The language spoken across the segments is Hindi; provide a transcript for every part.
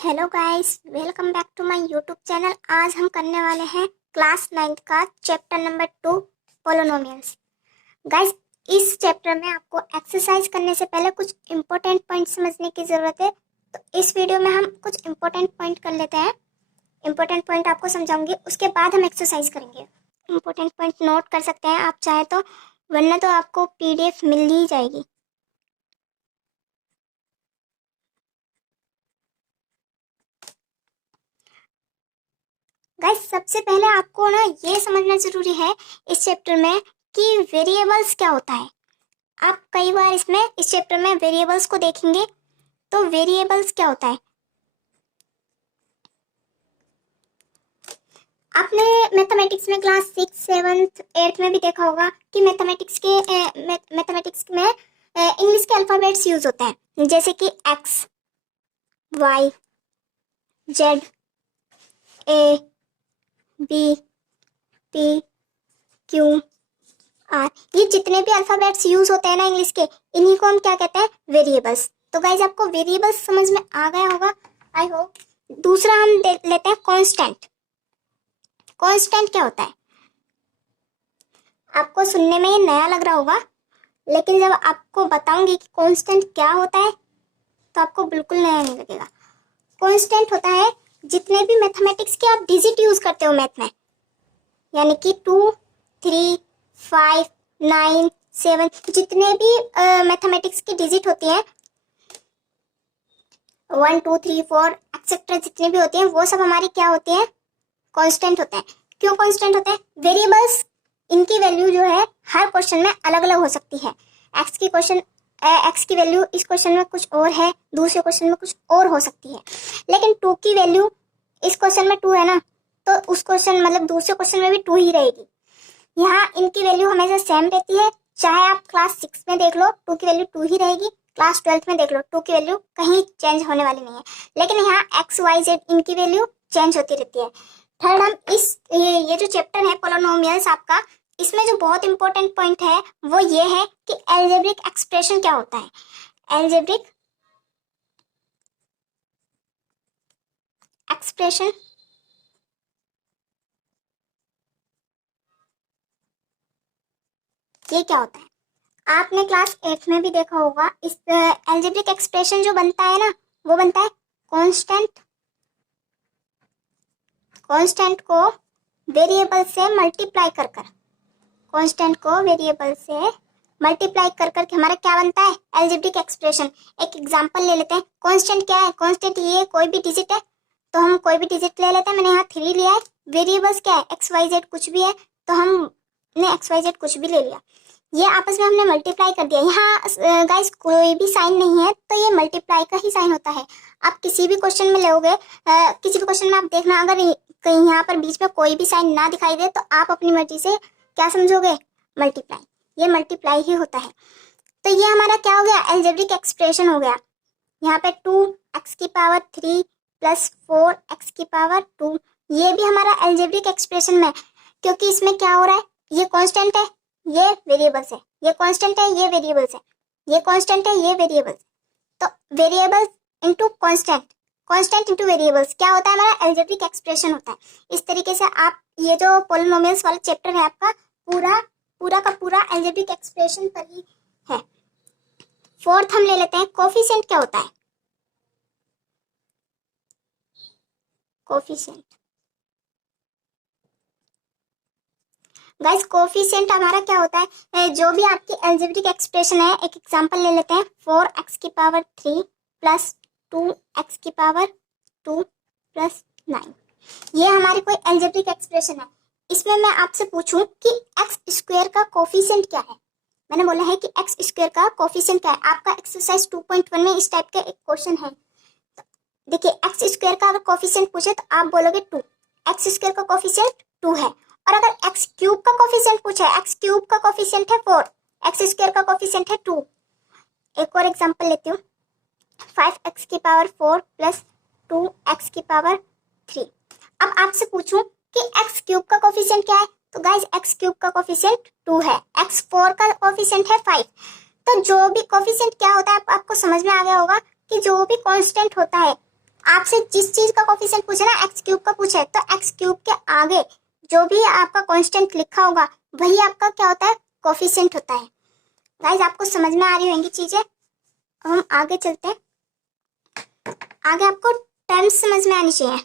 Hello guys, welcome back to my YouTube channel. आज हम करने वाले हैं क्लास 9th का चैप्टर नंबर 2 पोलिनोमियल्स। गाइस, इस चैप्टर में आपको एक्सरसाइज करने से पहले कुछ इंपॉर्टेंट पॉइंट समझने की ज़रूरत है। तो इस वीडियो में हम कुछ इंपॉर्टेंट पॉइंट कर लेते हैं। इंपॉर्टेंट पॉइंट आपको समझाऊंगी, उसके बाद हम एक्सरसाइज करेंगे। इंपॉर्टेंट पॉइंट नोट कर सकते हैं आप चाहे तो, वरना तो आपको PDF मिल ही जाएगी। गाइस, सबसे पहले आपको ना ये समझना जरूरी है इस चैप्टर में कि वेरिएबल्स क्या होता है। आप कई बार इस चैप्टर में वेरिएबल्स को देखेंगे। तो वेरिएबल्स क्या होता है, आपने मैथमेटिक्स में क्लास 6, 7, 8 में भी देखा होगा कि मैथमेटिक्स में इंग्लिश के अल्फाबेट्स यूज होते हैं, जैसे कि x, y, z, a, b, p, q, r. ये जितने भी अल्फाबेट्स यूज होते हैं ना इंग्लिश के, इन्हीं को हम क्या कहते हैं, वेरिएबल्स। तो गाइज, आपको वेरिएबल्स समझ में आ गया होगा, आई होप। दूसरा हम देख लेते हैं कांस्टेंट। कांस्टेंट क्या होता है, आपको सुनने में ये नया लग रहा होगा, लेकिन जब आपको बताऊंगी कि कांस्टेंट क्या होता है तो आपको बिल्कुल नया नहीं लगेगा। कांस्टेंट होता है जितने भी मैथमेटिक्स के आप डिजिट यूज करते हो मैथ में, यानी कि 2, 3, 5, 9, 7, जितने भी मैथमेटिक्स की डिजिट होती हैं, 1, 2, 3, 4 एक्सेट्रा जितनी भी होती हैं, वो सब हमारी क्या होती है, कांस्टेंट होते हैं। क्यों कांस्टेंट होते हैं, वेरिएबल्स, इनकी वैल्यू जो है हर क्वेश्चन में अलग अलग हो सकती है। एक्स की वैल्यू इस क्वेश्चन में कुछ और है, दूसरे क्वेश्चन में कुछ और हो सकती है। लेकिन 2 की वैल्यू इस क्वेश्चन में 2 है ना, तो उस क्वेश्चन मतलब दूसरे क्वेश्चन में भी 2 ही रहेगी। यहाँ इनकी वैल्यू हमेशा सेम रहती है, चाहे आप क्लास 6 में देख लो 2 की वैल्यू 2 ही रहेगी, क्लास 12th में देख लो 2 की वैल्यू कहीं चेंज होने वाली नहीं है। लेकिन यहाँ एक्स, वाई, जेड इनकी वैल्यू चेंज होती रहती है। थर्ड, हम ये जो चैप्टर है पोलिनोमियल्स आपका, इसमें जो बहुत इंपॉर्टेंट पॉइंट है वो ये है कि एल्जेब्रिक एक्सप्रेशन क्या होता है। एल्जेब्रिक एक्सप्रेशन ये क्या होता है, आपने क्लास 8 में भी देखा होगा। इस एल्जेब्रिक एक्सप्रेशन जो बनता है ना, वो बनता है कांस्टेंट को वेरिएबल से मल्टीप्लाई कर कर, कांस्टेंट को वेरिएबल से मल्टीप्लाई कर करके हमारा क्या बनता है, एल्जेब्रिक एक्सप्रेशन। एक एग्जांपल ले लेते हैं। कांस्टेंट क्या है, कांस्टेंट ये कोई भी डिजिट है, तो हम कोई भी डिजिट ले लेते हैं। मैंने यहाँ 3 लिया है। वेरिएबल्स क्या है, एक्स, वाई, जेड कुछ भी है, तो हमने एक्स, वाई, जेड कुछ भी ले लिया, ये आपस में हमने मल्टीप्लाई कर दिया। यहाँ गाइस कोई भी साइन नहीं है, तो ये मल्टीप्लाई का ही साइन होता है। आप किसी भी क्वेश्चन में लोगे, किसी भी क्वेश्चन में आप देखना, अगर कहीं यहाँ पर बीच में कोई भी साइन ना दिखाई दे, तो आप अपनी मर्जी से क्या समझोगे, मल्टीप्लाई। ये मल्टीप्लाई ही होता है। तो ये हमारा क्या हो गया, एल्जेब्रिक एक्सप्रेशन हो गया। यहाँ पे 2x³ प्लस 4x², ये भी हमारा एल्जेब्रिक एक्सप्रेशन में, क्योंकि इसमें क्या हो रहा है, ये कांस्टेंट है, ये वेरिएबल्स है, ये कांस्टेंट है, ये वेरिएबल्स है, ये कांस्टेंट है, ये वेरिएबल्स। तो variables into constant, constant into variables क्या होता है, हमारा एल्जेब्रिक एक्सप्रेशन होता है। इस तरीके से आप ये जो पोलिनोमियल्स वाला चैप्टर है आपका, पूरा का पूरा एल्जेब्रिक एक्सप्रेशन पर ही है। फोर्थ हम ले लेते हैं, कोफिशिएंट क्या होता है, कोफिशिएंट। गाइस, कोफिशिएंट हमारा क्या होता है, जो भी आपकी एल्जेब्रिक एक्सप्रेशन है, एक एग्जांपल ले लेते हैं। 4x³ प्लस 2x² प्लस 9, ये हमारी कोई एल्जेब्रिक एक्सप्रेशन है। इसमें मैं आपसे पूछूं कि x² का कोफिशिएंट क्या है। मैंने बोला है कि x² का कोफिशिएंट क्या है। आपका एक्सरसाइज 2.1 में इस टाइप का एक क्वेश्चन है। देखिए, x² का अगर कोफिशिएंट पूछे तो आप बोलोगे 2, x² का कोफिशिएंट 2 है। और अगर x³ का कोफिशिएंट पूछा है, x³ का कोफिशिएंट है 4, x² का कोफिशिएंट है 2। एक और एग्जांपल लेती हूँ, 5x⁴ प्लस 2x⁵। अब आपसे पूछूं कि x³ का कोफिशिएंट क्या है, तो गाइज x³ का कोफिशिएंट 2 है, x4 का कोफिशिएंट है 5। तो जो भी कोफिशिएंट क्या होता है, आपको समझ में आ गया होगा कि जो भी कांस्टेंट होता है आपसे जिस चीज का कोफिशिएंट पूछे ना, एक्स क्यूब का पूछे, तो एक्स क्यूब के आगे जो भी आपका कांस्टेंट लिखा होगा वही आपका क्या होता है, कोफिशिएंट होता है। गाइस आपको समझ में आ रही होंगी चीजें। हम आगे चलते हैं। आगे आपको टर्म्स समझ में आनी चाहिए।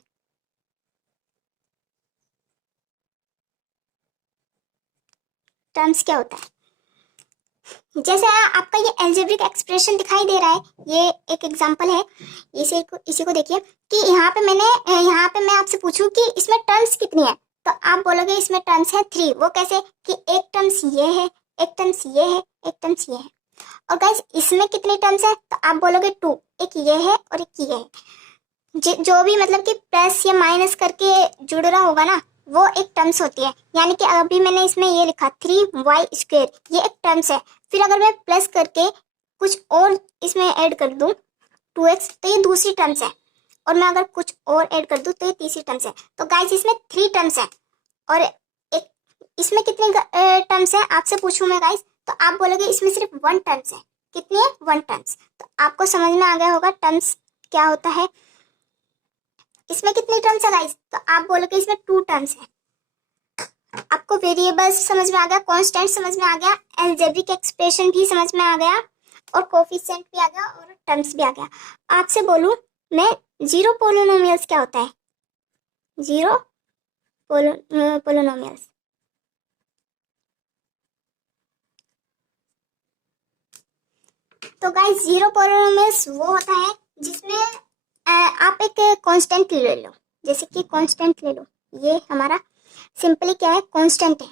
टर्म्स क्या होता है, जैसे आपका ये एल्जेब्रिक एक्सप्रेशन दिखाई दे रहा है, ये एक एग्जांपल है। इसी को देखिए कि यहाँ पे मैं आपसे पूछूं कि इसमें टर्म्स कितनी है, तो आप बोलोगे इसमें टर्म्स है 3। वो कैसे कि एक टर्म्स ये है, एक टर्म्स ये है, एक टर्म्स ये है। और गाइस इसमें कितनी टर्म्स है, तो आप बोलोगे 2। एक ये है और एक ये है। जो भी मतलब कि प्लस या माइनस करके जुड़ रहा होगा ना, वो एक टर्म्स होती है। यानी कि अभी मैंने इसमें ये लिखा 3y², ये एक टर्म्स है। फिर अगर मैं प्लस करके कुछ और इसमें ऐड कर दूं 2x, तो ये दूसरी टर्म्स है। और मैं अगर कुछ और ऐड कर दूं तो ये तीसरी टर्म्स है। तो गाइस इसमें 3 टर्म्स है। और एक इसमें कितनी टर्म्स है आपसे पूछूं मैं गाइस, तो आप बोलोगे इसमें सिर्फ 1 टर्म्स है। कितनी है, 1 टर्म्स। तो आपको समझ में आ गया होगा टर्म्स क्या होता है। इसमें कितनी टर्म्स है गाइस, तो आप बोलोगे इसमें 2 टर्म्स है। आपको वेरिएबल्स समझ में आ गया, कांस्टेंट समझ में आ गया, अलजेब्रिक एक्सप्रेशन भी समझ में आ गया, और कोफिशिएंट भी आ गया, और टर्म्स भी आ गया। आपसे बोलूं मैं, जीरो पोलिनोमियल्स क्या होता है, जीरो पोलिनोमियल्स। तो गाइस जीरो पोलिनोमियल्स वो होता है जिसमें आप एक कांस्टेंट ले लो। जैसे कि कांस्टेंट ले लो, ये हमारा सिंपली क्या है, कांस्टेंट है।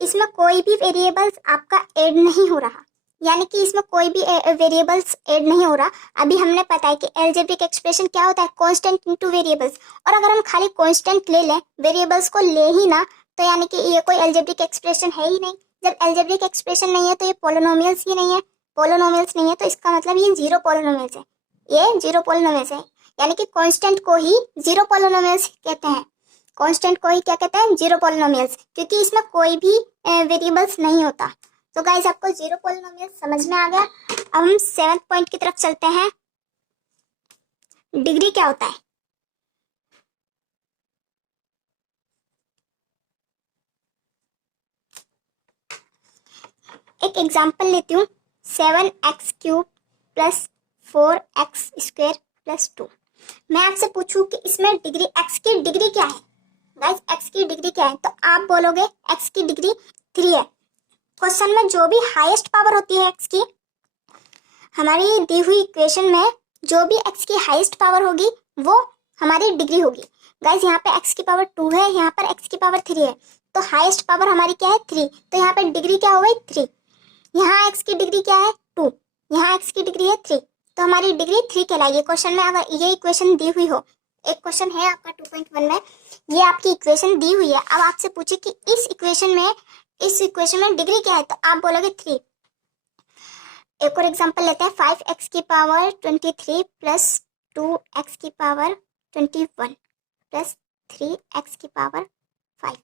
इसमें कोई भी वेरिएबल्स आपका ऐड नहीं हो रहा, यानी कि इसमें कोई भी वेरिएबल्स ऐड नहीं हो रहा। अभी हमने पता है कि अलजेब्रिक एक्सप्रेशन क्या होता है, कांस्टेंट इनटू वेरिएबल्स। और अगर हम खाली कांस्टेंट ले लें, वेरिएबल्स को ले ही ना, तो यानी कि ये कोई अलजेब्रिक एक्सप्रेशन है ही नहीं। जब अलजेब्रिक एक्सप्रेशन नहीं है तो ये पोलिनोमियल्स ही नहीं है। पोलिनोमियल्स नहीं है तो इसका मतलब ये जीरो पोलिनोमियल्स है। ये जीरो पोलिनोमियल्स है, यानी कि कांस्टेंट को ही जीरो पोलिनोमियल्स कहते हैं। कांस्टेंट को ही क्या कहते हैं, जीरो पोलिनोमियल्स, क्योंकि इसमें कोई भी वेरिएबल्स नहीं होता। तो गाइस आपको जीरो पोलिनोमियल्स समझ में आ गया। अब हम 7th पॉइंट की तरफ चलते हैं। डिग्री क्या होता है, एक एग्जांपल लेती हूँ। 7x³ plus 4x² plus 2। मैं आपसे पूछूं कि इसमें डिग्री, x की डिग्री क्या है गाइस, x की डिग्री क्या है, तो आप बोलोगे x की डिग्री 3 है। क्वेश्चन में जो भी हाईएस्ट पावर होती है x की, हमारी दी हुई इक्वेशन में जो भी x की हाईएस्ट पावर होगी वो हमारी डिग्री होगी। गाइस यहाँ पे x की पावर 2 है, यहाँ पर x की पावर 3 है, तो हाईएस्ट पावर हमारी क्या है, 3। तो यहाँ पे डिग्री क्या हो गई, 3। यहाँ x की डिग्री क्या है, 2। यहाँ x की डिग्री है 3, तो हमारी डिग्री 3 कहलाएगी। क्वेश्चन में अगर ये इक्वेशन दी हुई हो, एक क्वेश्चन है आपका 2.1 में, ये आपकी इक्वेशन दी हुई है। अब आपसे पूछे कि इस इक्वेशन में डिग्री क्या है, तो आप बोलोगे 3। एक और एग्जांपल लेते हैं। 5x की पावर 23 प्लस 2x की पावर 21 प्लस 3x की पावर 5।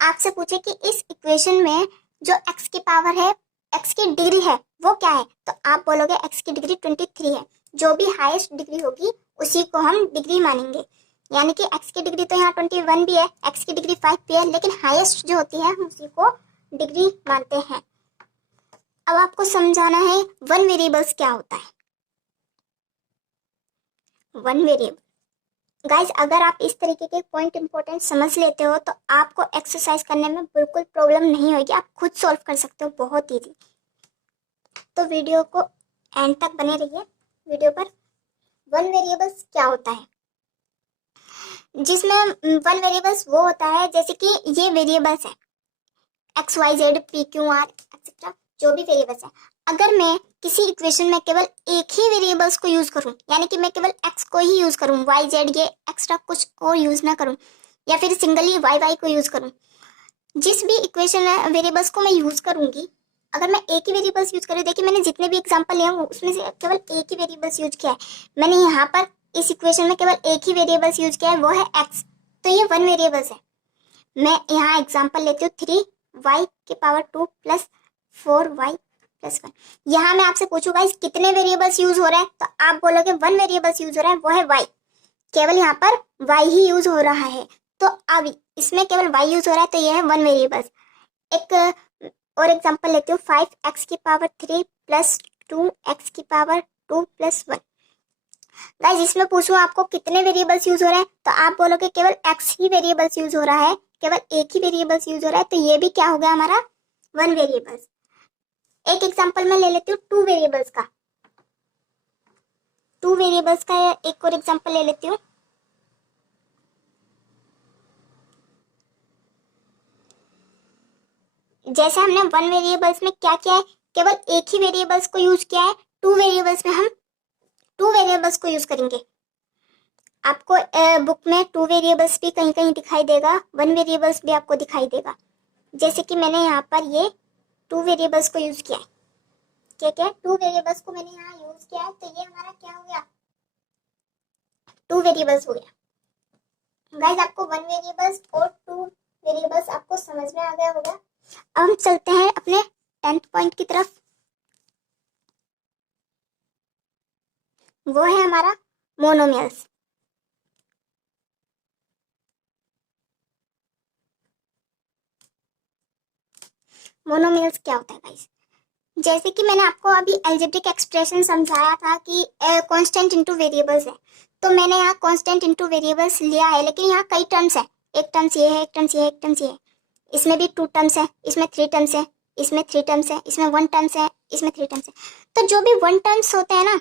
आपसे पूछे कि इस इक्वेशन में जो x की पावर है, x की डिग्री है, वो क्या है, तो आप बोलोगे x की डिग्री 23 है। जो भी हाईएस्ट डिग्री होगी उसी को हम डिग्री मानेंगे। यानी कि x की डिग्री तो यहाँ 21 भी है, x की डिग्री 5 भी है, लेकिन हाईएस्ट जो होती है हम उसी को डिग्री मानते हैं। अब आपको समझाना है वन वेरिएबल्स क्या होता है। वन वेरिएबल गाइस, अगर आप इस तरीके के पॉइंट इंपॉर्टेंट समझ लेते हो तो आपको एक्सरसाइज करने में बिल्कुल प्रॉब्लम नहीं होगी, आप खुद सॉल्व कर सकते हो, बहुत इजी। तो वीडियो को एंड तक बने रहिए वीडियो पर। वन वेरिएबल्स क्या होता है, जिसमें वन वेरिएबल्स वो होता है जैसे कि ये वेरिएबल्स है XYZ PQR एक्सेट्रा, जो भी वेरिएबल्स है। अगर मैं किसी इक्वेशन में केवल एक ही वेरिएबल्स को यूज करूं, यानी कि मैं केवल x को ही यूज करूं, YZ ये एक्स्ट्रा कुछ और यूज ना करूं, या फिर सिंगली YY को यूज करूं, जिस भी इक्वेशन वेरिएबल्स को मैं यूज करूंगी, अगर मैं एक ही वेरिएबल्स यूज करूँ, देखिए मैंने जितने भी एग्जांपल लिए हैं उसमें से केवल एक ही वेरिएबल्स यूज किया है। मैंने यहाँ पर इस इक्वेशन में केवल एक ही वेरिएबल्स यूज किया है, वो है x, तो ये वन वेरिएबल्स है। मैं यहाँ एग्जांपल लेती हूँ 3y की पावर 2 प्लस 4y प्लस 1। यहाँ मैं आपसे पूछूंगा इस कितने वेरिएबल्स यूज हो रहे हैं, तो आप बोलोगे वन वेरिएबल्स यूज हो रहा है, वो है y। केवल यहाँ पर y ही यूज हो रहा है, तो अब इसमें केवल y यूज हो रहा है, तो यह है वन वेरिएबल्स। एक और एग्जांपल लेती हूँ, 5x⁻³ plus 2x⁻² plus 1। Guys इसमें पूछूं आपको कितने वेरिएबल्स यूज हो रहे हैं, तो आप बोलोगे केवल x ही वेरिएबल्स यूज हो रहा है, केवल एक ही वेरिएबल्स यूज हो रहा है, तो ये भी क्या हो गया हमारा वन वेरिएबल्स। एक एग्जांपल मैं ले लेती हूँ टू वेरिएबल्स का, टू वेरिएबल्स का एक और एग्जांपल ले लेती हूँ। जैसे हमने वन वेरिएबल्स में क्या किया है, केवल एक ही वेरिएबल्स को यूज किया है, टू वेरिएबल्स में हम टू वेरिएबल्स को यूज करेंगे। आपको बुक में टू वेरिएबल्स भी कहीं कहीं दिखाई देगा, वन वेरिएबल्स भी आपको दिखाई देगा। जैसे कि मैंने यहाँ पर ये टू वेरिएबल्स को यूज किया है, ठीक है, टू वेरिएबल्स को मैंने यहाँ यूज किया है, तो ये हमारा क्या हो गया, टू वेरिएबल्स हो गया। गाइस आपको वन वेरिएबल्स और टू वेरिएबल्स आपको समझ में आ गया होगा। अब हम चलते हैं अपने 10th पॉइंट की तरफ, वो है हमारा मोनोमियल्स। मोनोमियल्स क्या होता है गाइस, जैसे कि मैंने आपको अभी अलजेब्रिक एक्सप्रेशन समझाया था कि कांस्टेंट इनटू वेरिएबल्स है, तो मैंने यहाँ कांस्टेंट इनटू वेरिएबल्स लिया है, लेकिन यहाँ कई टर्म्स है, एक टर्म्स ये है, एक टर्म्स ये है, एक टर्म्स ये है, इसमें भी टू टर्म्स है, इसमें थ्री टर्म्स है, इसमें थ्री टर्म्स है, इसमें वन टर्म्स है, इसमें थ्री टर्म्स है। तो जो भी वन टर्म्स होते हैं ना,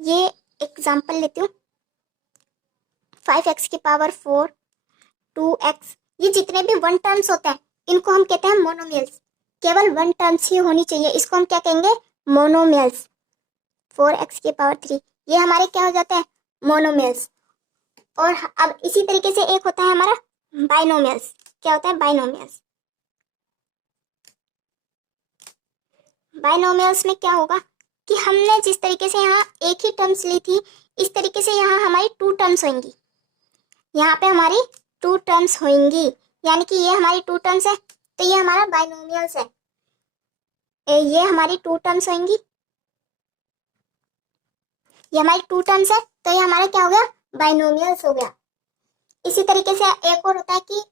ये एग्जाम्पल लेती हूँ, 5x⁴, 2x, ये जितने भी वन टर्म्स होते हैं इनको हम कहते हैं मोनोमियल्स। केवल वन टर्म्स ही होनी चाहिए, इसको हम क्या कहेंगे, मोनोमियल्स। 4x⁻³ ये हमारे क्या हो जाते हैं, मोनोमियल्स। और अब इसी तरीके से एक होता है हमारा बाइनोमियल्स। क्या होता है, बाइनोमियल्स। बाइनोमियल्स में क्या होगा कि हमने जिस तरीके से यहाँ एक ही टर्म्स ली थी, इस तरीके से यहाँ हमारी टू टर्म्स होंगी, यहाँ पे हमारी टू टर्म्स होंगी, यानी कि ये हमारी टू टर्म्स है, तो ये हमारा बाइनोमियल्स है। ये हमारी टू टर्म्स होंगी, ये हमारी टू टर्म्स है, तो ये हमारा क्या हो गया, बाइनोमियल्स हो गया। इसी तरीके से एक और होता है कि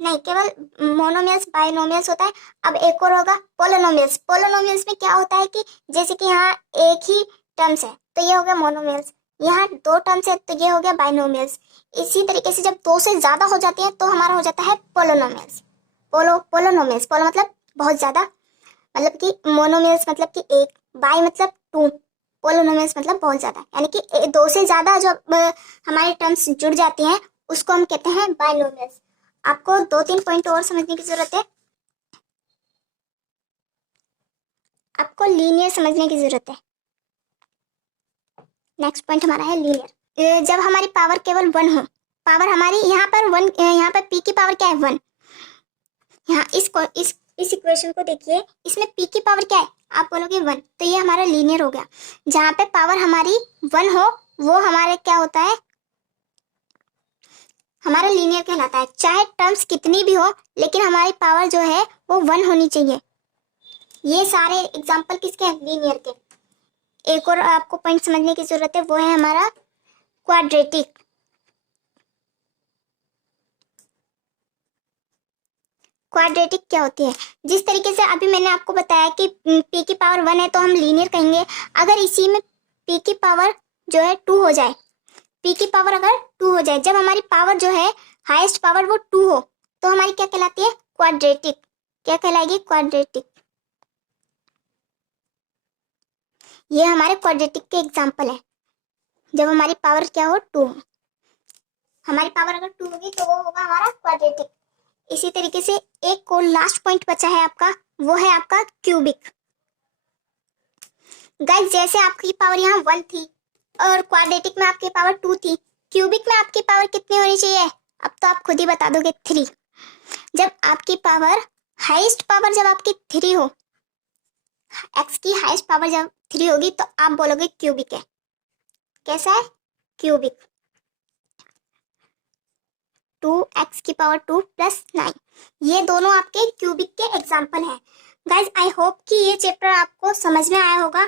नहीं, केवल मोनोमियल्स बाइनोमियल्स होता है। अब एक और होगा पोलिनोमियल्स। पोलिनोमियल्स में क्या होता है कि जैसे कि यहाँ एक ही टर्म्स है, तो ये हो गया मोनोमियल्स, यहाँ दो टर्म्स है, तो ये हो गया बाइनोमियल्स। इसी तरीके से जब दो से ज्यादा हो जाती है तो हमारा हो जाता है पोलिनोमियल्स। पोलिनोमियल्स, पोलो मतलब बहुत ज्यादा, मतलब कि मोनोमियल्स मतलब कि एक, बाई मतलब टू, पोलिनोमियल्स मतलब बहुत ज्यादा, यानी कि दो से ज्यादा जो हमारी टर्म्स जुड़ जाती हैं उसको हम कहते हैं बाइनोमियल्स। आपको दो तीन पॉइंट और समझने की जरूरत है, आपको लीनियर समझने की जरूरत है। नेक्स्ट पॉइंट हमारा है लीनियर। जब हमारी पावर केवल वन हो, पावर हमारी यहाँ पर वन, यहाँ पर पी की पावर क्या है, वन। यहाँ इस इक्वेशन को देखिए, इसमें पी की पावर क्या है, आप बोलोगे वन, तो ये हमारा लीनियर हो गया। जहाँ पे पावर हमारी वन हो वो हमारे क्या होता है, हमारा लीनियर कहलाता है। चाहे टर्म्स कितनी भी हो, लेकिन हमारी पावर जो है वो वन होनी चाहिए। ये सारे एग्जाम्पल किसके हैं, लीनियर के। एक और आपको पॉइंट समझने की जरूरत है, वो है हमारा क्वाड्रेटिक। क्वाड्रेटिक क्या होती है, जिस तरीके से अभी मैंने आपको बताया कि p की पावर वन है तो हम लीनियर कहेंगे। अगर इसी में p की पावर जो है टू हो जाए, p की पावर अगर टू हो जाए, जब हमारी पावर जो है हाईएस्ट पावर वो टू हो, तो हमारी क्या कहलाती है, क्वाड्रेटिक। क्या कहलाएगी, क्वाड्रेटिक। ये हमारे क्वाड्रेटिक के एग्जाम्पल है, जब हमारी पावर क्या हो, टू हो। हमारी पावर अगर टू होगी तो वो होगा हमारा क्वाड्रेटिक। इसी तरीके से एक और लास्ट पॉइंट बचा है आपका, वो है आपका क्यूबिक। गाइस जैसे आपकी पावर यहाँ वन थी और क्वाड्रेटिक में आपकी पावर टू थी, क्यूबिक में आपकी पावर कितनी होनी चाहिए, अब तो आप खुद ही बता दोगे, थ्री। जब आपकी पावर हाईएस्ट पावर जब आपकी थ्री हो, एक्स की हाईएस्ट पावर जब थ्री होगी, तो आप बोलोगे क्यूबिक है। कैसा है, क्यूबिक। 2x⁻² प्लस 9, ये दोनों आपके क्यूबिक के एग्जाम्पल हैं। गाइज आई होप कि ये चैप्टर आपको समझ में आया होगा।